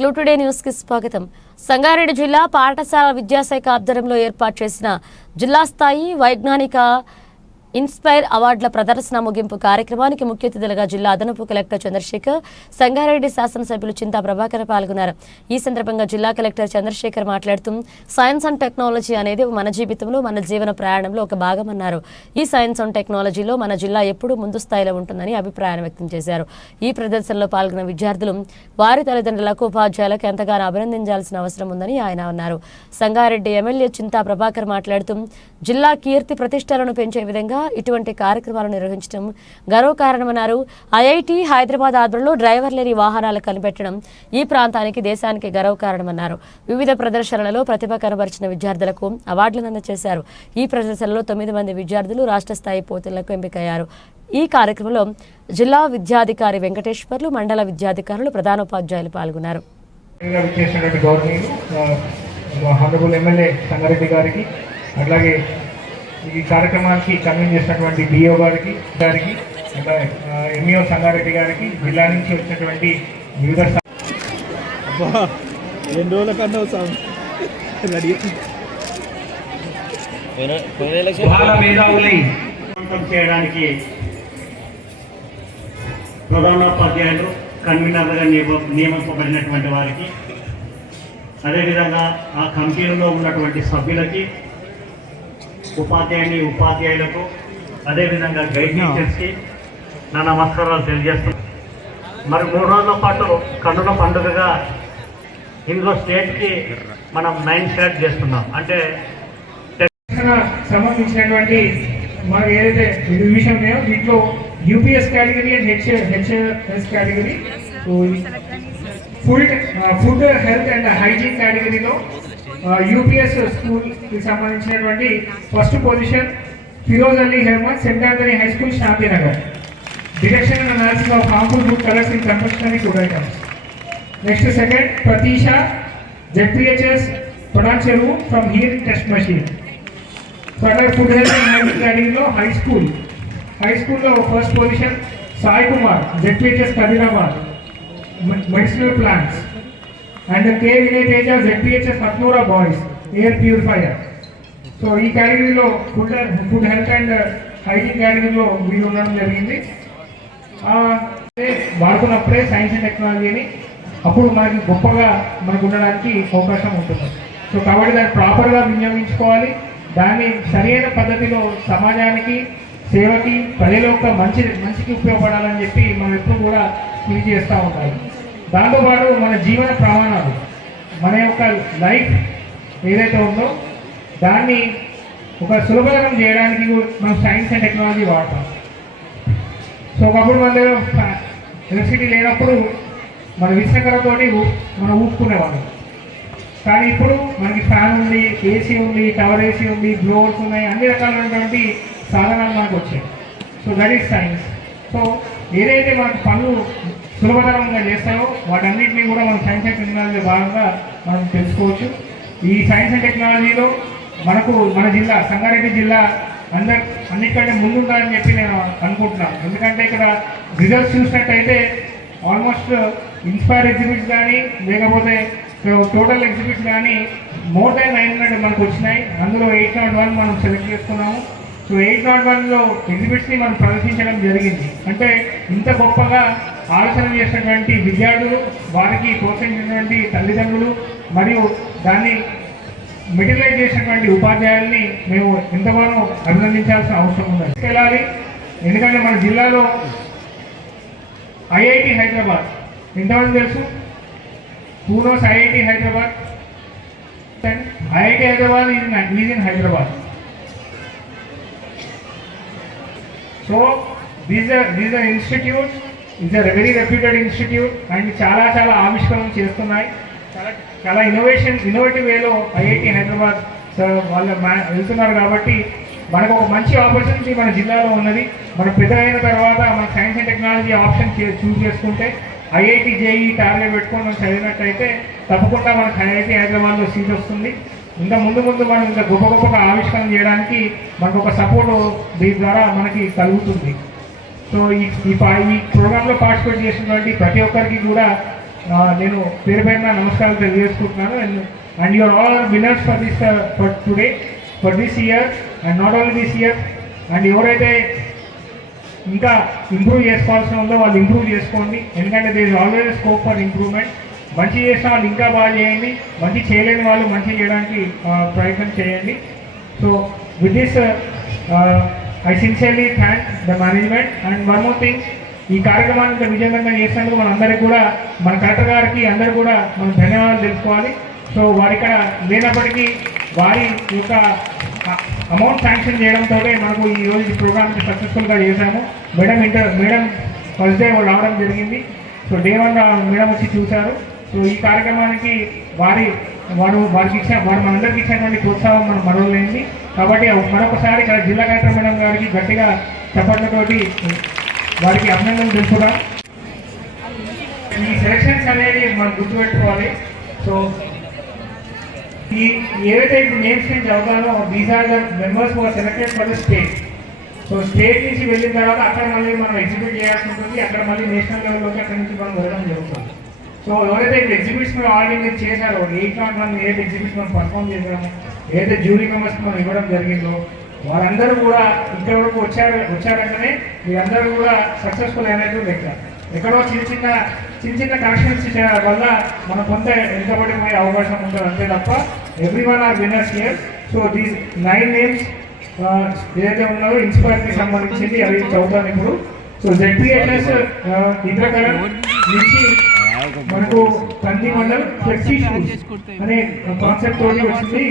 Clue today news కి స్వాగతం. సంగారెడ్డి జిల్లా పాఠశాల విద్యాశాఖ ఆధ్వర్యంలో ఏర్పాటు చేసిన జిల్లా స్థాయి వైజ్ఞానిక ఇన్స్పైర్ అవార్డుల ప్రదర్శన ముగింపు కార్యక్రమానికి ముఖ్య అతిథులుగా జిల్లా అదనపు కలెక్టర్ చంద్రశేఖర్, సంగారెడ్డి శాసనసభ్యులు చింతా ప్రభాకర్ పాల్గొన్నారు. ఈ సందర్భంగా జిల్లా కలెక్టర్ చంద్రశేఖర్ మాట్లాడుతూ సైన్స్ అండ్ టెక్నాలజీ అనేది మన జీవితంలో, మన జీవన ప్రయాణంలో ఒక భాగమన్నారు. ఈ సైన్స్ అండ్ టెక్నాలజీలో మన జిల్లా ఎప్పుడూ ముందు స్థాయిలో ఉంటుందని అభిప్రాయాన్ని వ్యక్తం చేశారు. ఈ ప్రదర్శనలో పాల్గొన్న విద్యార్థులు వారి తల్లిదండ్రులకు, ఉపాధ్యాయులకు ఎంతగానో అభినందించాల్సిన అవసరం ఉందని ఆయన అన్నారు. సంగారెడ్డి ఎమ్మెల్యే చింతా ప్రభాకర్ మాట్లాడుతూ జిల్లా కీర్తి ప్రతిష్టలను పెంచే విధంగా ఇటువంటి కార్యక్రమాలు నిర్వహించడం గర్వకారణమన్నారు. ఐఐటి హైదరాబాద్ ఆధ్వర్యంలో డ్రైవర్ లేని వాహనాలు కనిపెట్టడం ఈ ప్రాంతానికి, దేశానికి గర్వకారణమన్నారు. వివిధ ప్రదర్శనలలో ప్రతిభ కనబరిచిన విద్యార్థులకు అవార్డులను అందజేశారు. ఈ ప్రదర్శనలో 9 మంది విద్యార్థులు రాష్ట్ర స్థాయి పోటీలకు ఎంపికయ్యారు. ఈ కార్యక్రమంలో జిల్లా విద్యాధికారి వెంకటేశ్వర్లు, మండల విద్యాధికారులు, ప్రధానోపాధ్యాయులు పాల్గొన్నారు. అలాగే ఈ కార్యక్రమానికి కన్వీన్ చేసినటువంటి డిఓ గారికి, ఎంఈఓ సంగారెడ్డి గారికి, జిల్లా నుంచి వచ్చినటువంటి వివిధ చేయడానికి ప్రధానోపాధ్యాయులు, కన్వీనర్గా నియమింపబడినటువంటి వారికి, అదేవిధంగా ఆ కమిటీలో ఉన్నటువంటి సభ్యులకి, ఉపాధ్యాయులకు, అదేవిధంగా గైడ్ టీచర్స్కి నా నమస్కారాలు తెలియజేస్తున్నాను. మరి 3 రోజుల పాటు కన్నుల పండుగగా ఇందులో స్టేట్కి మనం 9 సెలెక్ట్ చేస్తున్నాం. అంటే సంబంధించినటువంటి మనకు ఏదైతే విషయం లేదో దీంట్లో UPS category and HS category, food health and hygiene కేటగిరీలో యూపీఎస్ స్కూల్కి సంబంధించినటువంటి first position Firoz Ali Ahmed, saint Anthony high school, Shantinagar. Detection and analysis of harmful food colours in conventional food items. Next second Pratisha, ZPHS Patancheru from hear test machine. Further food health and hygiene కేటగిరీలో high స్కూల్లో first position Sai Kumar, ZPHS Kabirabad, medicinal plants. And K Vinay Teja, ZPHS మత్నూరా boys, air purifier. So ఈ కేటగిరీలో food health and hygiene కేటగిరీలో వీళ్ళు ఉండడం జరిగింది. వాడుకున్నప్పుడే science and టెక్నాలజీని అప్పుడు మనకి గొప్పగా మనకు ఉండడానికి అవకాశం ఉంటుంది. సో కాబట్టి దాన్ని ప్రాపర్గా వినియోగించుకోవాలి. దాన్ని సరైన పద్ధతిలో సమాజానికి, సేవకి, ప్రజల యొక్క మంచికి ఉపయోగపడాలని చెప్పి మనం ఎప్పుడు కూడా కృషి చేస్తూ ఉండాలి. దాంతోపాటు మన జీవన ప్రమాణాలు, మన యొక్క లైఫ్ ఏదైతే ఉందో దాన్ని ఒక సులభతరం చేయడానికి మనం సైన్స్ అండ్ టెక్నాలజీ వాడతాం. సో ఒకప్పుడు మన దగ్గర ఎలక్ట్రిసిటీ లేనప్పుడు మన విసకరతో మనం ఊపుకునేవాళ్ళం. కానీ ఇప్పుడు మనకి ఫ్యాన్ ఉంది, ఏసీ ఉంది, టవర్ ఏసీ ఉంది, బ్లోవర్స్ ఉన్నాయి, అన్ని రకాలైనటువంటి సాధనాలు మనకు వచ్చాయి. So that is science. So ఏదైతే మనకు పనులు సులభతరంగా చేస్తాయో వాటన్నిటినీ కూడా మనం సైన్స్ అండ్ టెక్నాలజీ భాగంగా మనం తెలుసుకోవచ్చు. ఈ సైన్స్ అండ్ టెక్నాలజీలో మనకు మన జిల్లా సంగారెడ్డి జిల్లా అన్నిటికంటే ముందుండాలని చెప్పి నేను అనుకుంటున్నాను. ఎందుకంటే ఇక్కడ రిజల్ట్స్ చూసినట్టయితే ఆల్మోస్ట్ ఇన్స్పైర్ ఎగ్జిబిట్స్ కానీ, లేకపోతే టోటల్ ఎగ్జిబిట్స్ కానీ మోర్ దాన్ 900 మనకు వచ్చినాయి. అందులో 801 మనం సెలెక్ట్ చేసుకున్నాము. సో 801లో ఎగ్జిబిట్స్ని మనం ప్రదర్శించడం జరిగింది. అంటే ఇంత గొప్పగా ఆలోచన చేసినటువంటి విద్యార్థులు, వారికి ప్రోత్సహించినటువంటి తల్లిదండ్రులు, మరియు దాన్ని మెటీరియలైజ్ చేసినటువంటి ఉపాధ్యాయుల్ని మేము ఎంతగానో అభినందించాల్సిన అవసరం ఉందని వెళ్ళాలి. ఎందుకంటే మన జిల్లాలో ఐఐటి హైదరాబాద్ ఎంతమంది తెలుసు? Who knows IIT Hyderabad? IIT Hyderabad is in Hyderabad. So these are institutes, it's a very reputed institute and చాలా ఆవిష్కరణలు చేస్తున్నాయి. చాలా ఇన్నోవేటివ్ వేలో ఐఐటి హైదరాబాద్ వాళ్ళు వెళ్తున్నారు. కాబట్టి మనకు ఒక మంచి ఆపర్చునిటీ మన జిల్లాలో ఉన్నది. మనం పెద్ద అయిన తర్వాత మన science and technology option choose చేసుకుంటే ఐఐటి జేఈ టార్గెట్ పెట్టుకొని మనం చదివినట్టయితే తప్పకుండా మనకు ఐఐటి హైదరాబాద్లో సీట్ వస్తుంది. ఇంకా ముందు మనం ఇంకా గొప్పగా ఆవిష్కరణ చేయడానికి మనకు ఒక సపోర్ట్ దీని ద్వారా మనకి కలుగుతుంది. సో ఈ ప్రోగ్రాంలో పార్టిసిపేట్ చేసినటువంటి ప్రతి ఒక్కరికి కూడా నేను పేరు పైన నమస్కారాలు తెలియజేసుకుంటున్నాను. And you are all winners for this for today for this year and not only this year. And ఎవరైతే ఇంకా ఇంప్రూవ్ చేసుకోవాల్సిన ఉందో వాళ్ళు ఇంప్రూవ్ చేసుకోండి, ఎందుకంటే there is always scope for improvement. మంచి చేసిన వాళ్ళు ఇంకా బాగా చేయండి, మంచి చేయలేని వాళ్ళు మంచి చేయడానికి ప్రయత్నం చేయండి. So with this I sincerely thank the management. And one more thing, ఈ కార్యక్రమాన్ని విజయవంతంగా చేసినందుకు మనందరికీ కూడా, మన కలెక్టర్ గారికి అందరూ కూడా మనం ధన్యవాదాలు తెలుసుకోవాలి. సో వారి ఇక్కడ లేనప్పటికీ వారి యొక్క అమౌంట్ శాంక్షన్ చేయడంతో మనకు ఈరోజు ఈ ప్రోగ్రామ్ని సక్సెస్ఫుల్గా చేశాము. మేడం ఫస్ట్ డే రావడం జరిగింది. సో డే 1 మేడం వచ్చి చూశారు. సో ఈ కార్యక్రమానికి వారికి మనందరికీ ఇచ్చినటువంటి ప్రోత్సాహం మనం మరవలేంది. కాబట్టి మరొకసారి ఇక్కడ జిల్లా కలెక్టర్ మేడం గారికి గట్టిగా చప్పట్లతోటి వారికి అభినందనలు తెలుపుదాం. ఈ సెలక్షన్స్ అనేది మనం గుర్తుపెట్టుకోవాలి. సో ఈ ఏవైతే ఇప్పుడు నేమ్స్ నేను చదువుతానో these are the members who are selected for the state. So state నుంచి వెళ్ళిన తర్వాత అక్కడ మళ్ళీ మనం ఎగ్జిక్యూట్ చేయాల్సి ఉంటుంది. అక్కడ మళ్ళీ నేషనల్ లెవెల్లోకి అక్కడి నుంచి మనం వెళ్ళడం జరుగుతుంది. సో ఎవరైతే ఇప్పుడు ఎగ్జిబిట్స్ ఆల్రెడీ మీరు చేశారో 8 ఏదైతే ఎగ్జిబిట్స్ మనం పర్ఫామ్ చేసామో, ఏదైతే జ్యూరీ మెంబర్స్ మనం ఇవ్వడం జరిగిందో, వారందరూ కూడా ఇక్కడ వరకు వచ్చారంటేనే మీరందరూ కూడా సక్సెస్ఫుల్ అయినట్టు లెక్క. ఎక్కడో చిన్న చిన్న కరెక్షన్స్ వల్ల మన కొంత వెనుకబడిపోయే అవకాశం ఉంటుంది అంతే తప్ప everyone are winners here. So these 9 names ఏదైతే ఉన్నారో ఇన్స్పైర్కి సంబంధించింది అవి చదువుతాను ఇప్పుడు. సో ZPHS ఇంద్రకరణ్ నుంచి మనకు కంది మండల్ ఫ్లెక్సీ షూస్ అనే కాన్సెప్ట్ తోటి వచ్చింది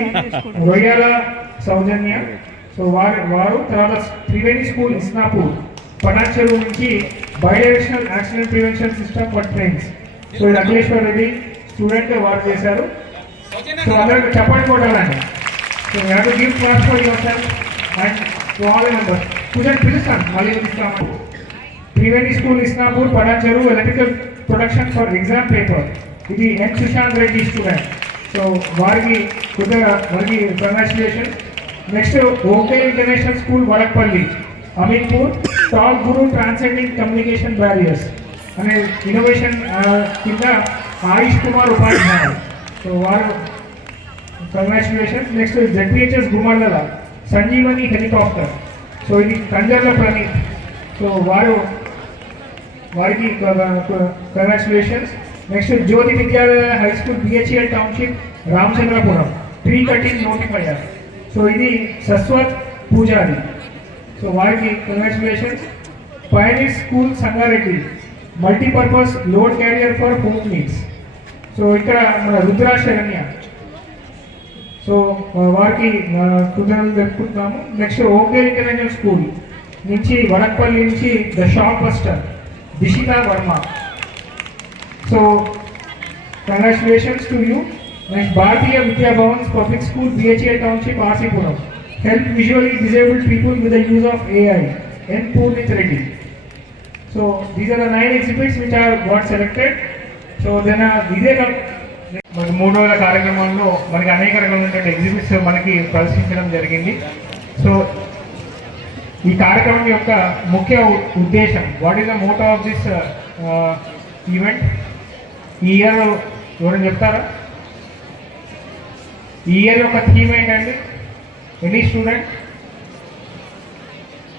రొయ్యాల సౌజన్య. సో వారు తర్వాత త్రివేణి స్కూల్ ఇస్నాపూర్ పటాన్చెరు నుంచి bidirectional accident prevention system for trains. So ఇది అఖిలేశ్వర్ రెడ్డి స్టూడెంట్ వారు చేశారు. సో అందరికి చెప్పండి కొట్టాలండి. So you have to give claps for yourself and to all the members. కూర్చొని పిలుస్తాను మళ్ళీ పిలుస్తాము. Triveni school Isnapur Patancheru electrical production for exam paper. ఇది N Sushant Reddy student. So వారికి congratulation. Next okay international school Vadakpalli Ameenpur Tal Guru transcending communication barriers అనే innovation కింద ఆయుష్ కుమార్ ఉపాధ్యాయులు. So వారు congratulations. Next ZPHS Gumarla Sanjeevani helicopter. So ఇది కంజర్ల ప్రణీత్. సో వారికి congratulations. Next Jyothi Vidyalaya high school BHEL township Ramachandrapuram tree cutting notifier. So ఇది Saswat Pujari. So వారికి congratulations. Pioneer school Sangareddy multipurpose load carrier for home needs. So ఇక్కడ మన రుద్రా శరణ్య. సో వారికి కృతజ్ఞతలు తెలుపుకుంటున్నాము. నెక్స్ట్ ఓకే ఇంటర్నేషనల్ స్కూల్ నుంచి వడక్పల్లి నుంచి the shop buster Dishita Varma. So congratulations to you. Next భారతీయ విద్యా Bhavan's public school BHEL township RC Puram help visually disabled people with the use of AI and Purnit Reddy. So these are the 9 exhibits which are got selected. So then ఇదే మనకి 3 రోజుల కార్యక్రమంలో మనకి అనేక రకమైనటువంటి exhibits మనకి ప్రదర్శించడం జరిగింది. సో ఈ కార్యక్రమం యొక్క ముఖ్య ఉద్దేశం, what is the motto of this event? ఈ ఇయర్ ఎవరైనా చెప్తారా? ఈ ఇయర్ యొక్క థీమ్ ఏంటండి? Any student?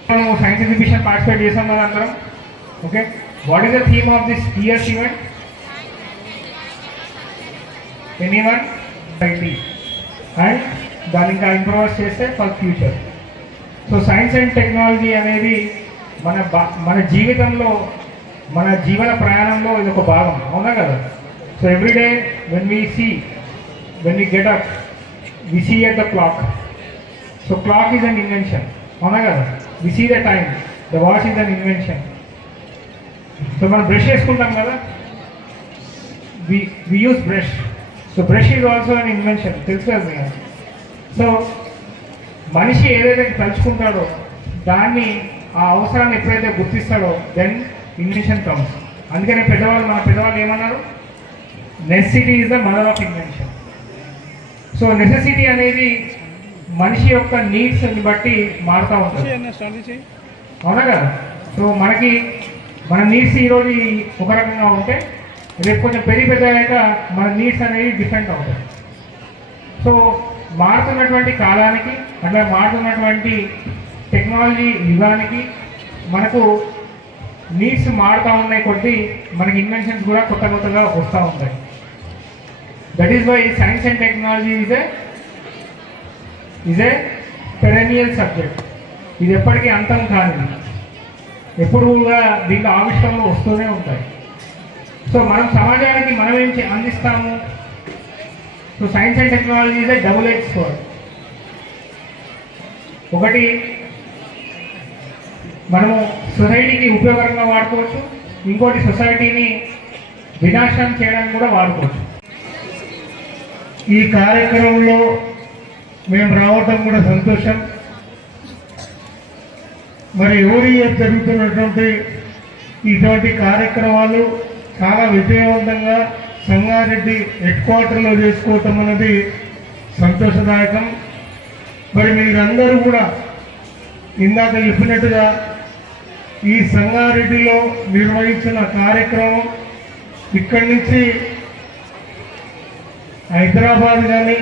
మనం సైన్స్ ఎగ్జిబిషన్ పార్టిసిపేట్ చేసాం కదా అందరం. Okay, what is the theme of this years event? Anyone? IT. And దాన్ని ఇంకా ఇంప్రూవైజ్ చేస్తే for future. So science and technology అనేది మన జీవితంలో, మన జీవన ప్రయాణంలో ఇది ఒక భాగం, అవునా కదా? So everyday when we get up, we see at the clock. So clock is an invention, అవునా కదా? We see the time, the watch is an invention. So మనం బ్రష్ చేసుకుంటాం కదా, we use brush. So brush is also an invention, తెలుసు కదా మీకు. So మనిషి ఏదైతే తలుచుకుంటాడో దాన్ని, ఆ అవసరాన్ని ఎప్పుడైతే గుర్తిస్తాడో దెన్ ఇన్వెన్షన్ కమ్స్. అందుకనే మన పెద్దవాళ్ళు ఏమన్నారు? Necessity is the mother of invention. So necessity అనేది మనిషి యొక్క నీడ్స్ని బట్టి మారుతూ ఉంటుంది, అవునా కదా? సో మన నీడ్స్ ఈరోజు ఒక రకంగా ఉంటే రేపు కొంచెం పెద్దయ్యాక మన నీడ్స్ అనేవి డిఫరెంట్ అవుతాయి. సో మారుతున్నటువంటి కాలానికి అట్లా మారుతున్నటువంటి టెక్నాలజీ యుగానికి మనకు నీడ్స్ మారుతూ ఉన్నాయి కొద్దీ మనకి ఇన్వెన్షన్స్ కూడా కొత్తగా వస్తూ ఉంటాయి. That is why science and technology is a perennial subject. ఇది ఎప్పటికీ అంతం కానిది, ఎప్పుడు కూడా దీంట్లో ఆవిష్కరణలు వస్తూనే ఉంటాయి. సో మనం సమాజానికి మనం ఏం అందిస్తాము? So science and technology is A double edge sword. ఒకటి మనము సొసైటీకి ఉపయోగకరంగా వాడుకోవచ్చు, ఇంకోటి సొసైటీని వినాశనం చేయడానికి కూడా వాడుకోవచ్చు. ఈ కార్యక్రమంలో మేము రావటం కూడా సంతోషం. మరి ఊరి జరుగుతున్నటువంటి ఇటువంటి కార్యక్రమాలు చాలా విజయవంతంగా సంగారెడ్డి హెడ్ క్వార్టర్లో చేసుకోవటం అనేది సంతోషదాయకం. మరి మీరందరూ కూడా ఇందాక చెప్పినట్టుగా ఈ సంగారెడ్డిలో నిర్వహించిన కార్యక్రమం ఇక్కడి నుంచి హైదరాబాద్ కానీ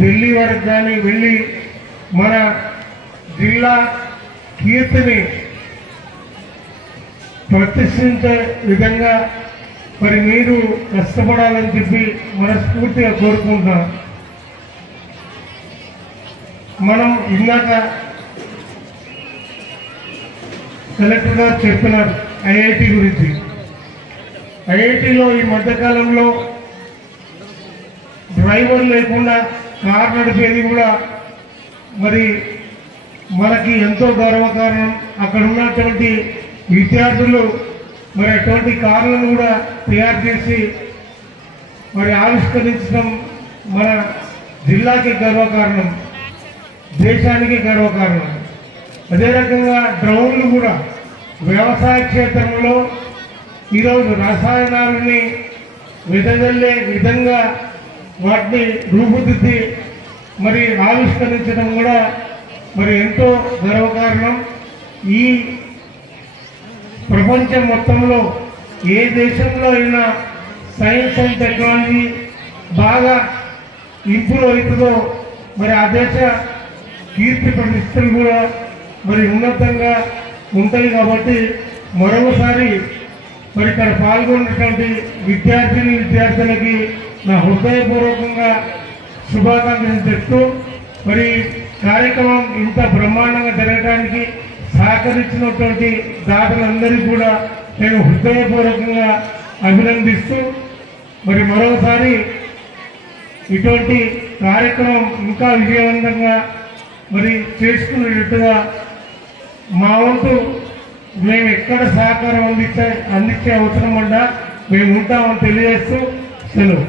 ఢిల్లీ వరకు కానీ వెళ్ళి మన జిల్లా కీర్తిని ప్రతిష్ఠించే విధంగా మరి మీరు కష్టపడాలని చెప్పి మనస్ఫూర్తిగా కోరుకుంటున్నాం. మనం ఇందాక కలెక్టర్ గారు చెప్పినారు ఐఐటి గురించి. ఐఐటిలో ఈ మధ్యకాలంలో డ్రైవర్ లేకుండా కార్ నడిపేది కూడా మరి మనకి ఎంతో గర్వకారణం. అక్కడ ఉన్నటువంటి విద్యార్థులు మరి అటువంటి కార్లను కూడా తయారు చేసి మరి ఆవిష్కరించడం మన జిల్లాకి గర్వకారణం, దేశానికి గర్వకారణం. అదే రకంగా డ్రోన్లు కూడా వ్యవసాయ క్షేత్రంలో ఈరోజు రసాయనాలని వెదజల్లే విధంగా వాటిని రూపుదిద్ది మరి ఆవిష్కరించడం కూడా మరి ఎంతో గర్వకారణం. ఈ ప్రపంచం మొత్తంలో ఏ దేశంలో అయినా సైన్స్ అండ్ టెక్నాలజీ బాగా ఇంప్రూవ్ అవుతుందో మరి ఆ దేశ కీర్తి ప్రతిష్టలు కూడా మరి ఉన్నతంగా ఉంటాయి. కాబట్టి మరొకసారి మరి ఇక్కడ పాల్గొన్నటువంటి విద్యార్థులకి నా హృదయపూర్వకంగా శుభాకాంక్షలు చెప్తూ మరి కార్యక్రమం ఇంత బ్రహ్మాండంగా జరగడానికి సహకరించినటువంటి దాతలందరికీ కూడా నేను హృదయపూర్వకంగా అభినందిస్తూ మరి మరోసారి ఇటువంటి కార్యక్రమం ఇంకా విజయవంతంగా మరి చేసుకునేటట్టుగా మా వంతు మేము ఎక్కడ సహకారం అందించే అవసరం ఉందా మేము ఉంటామని తెలియజేస్తూ సెలవు.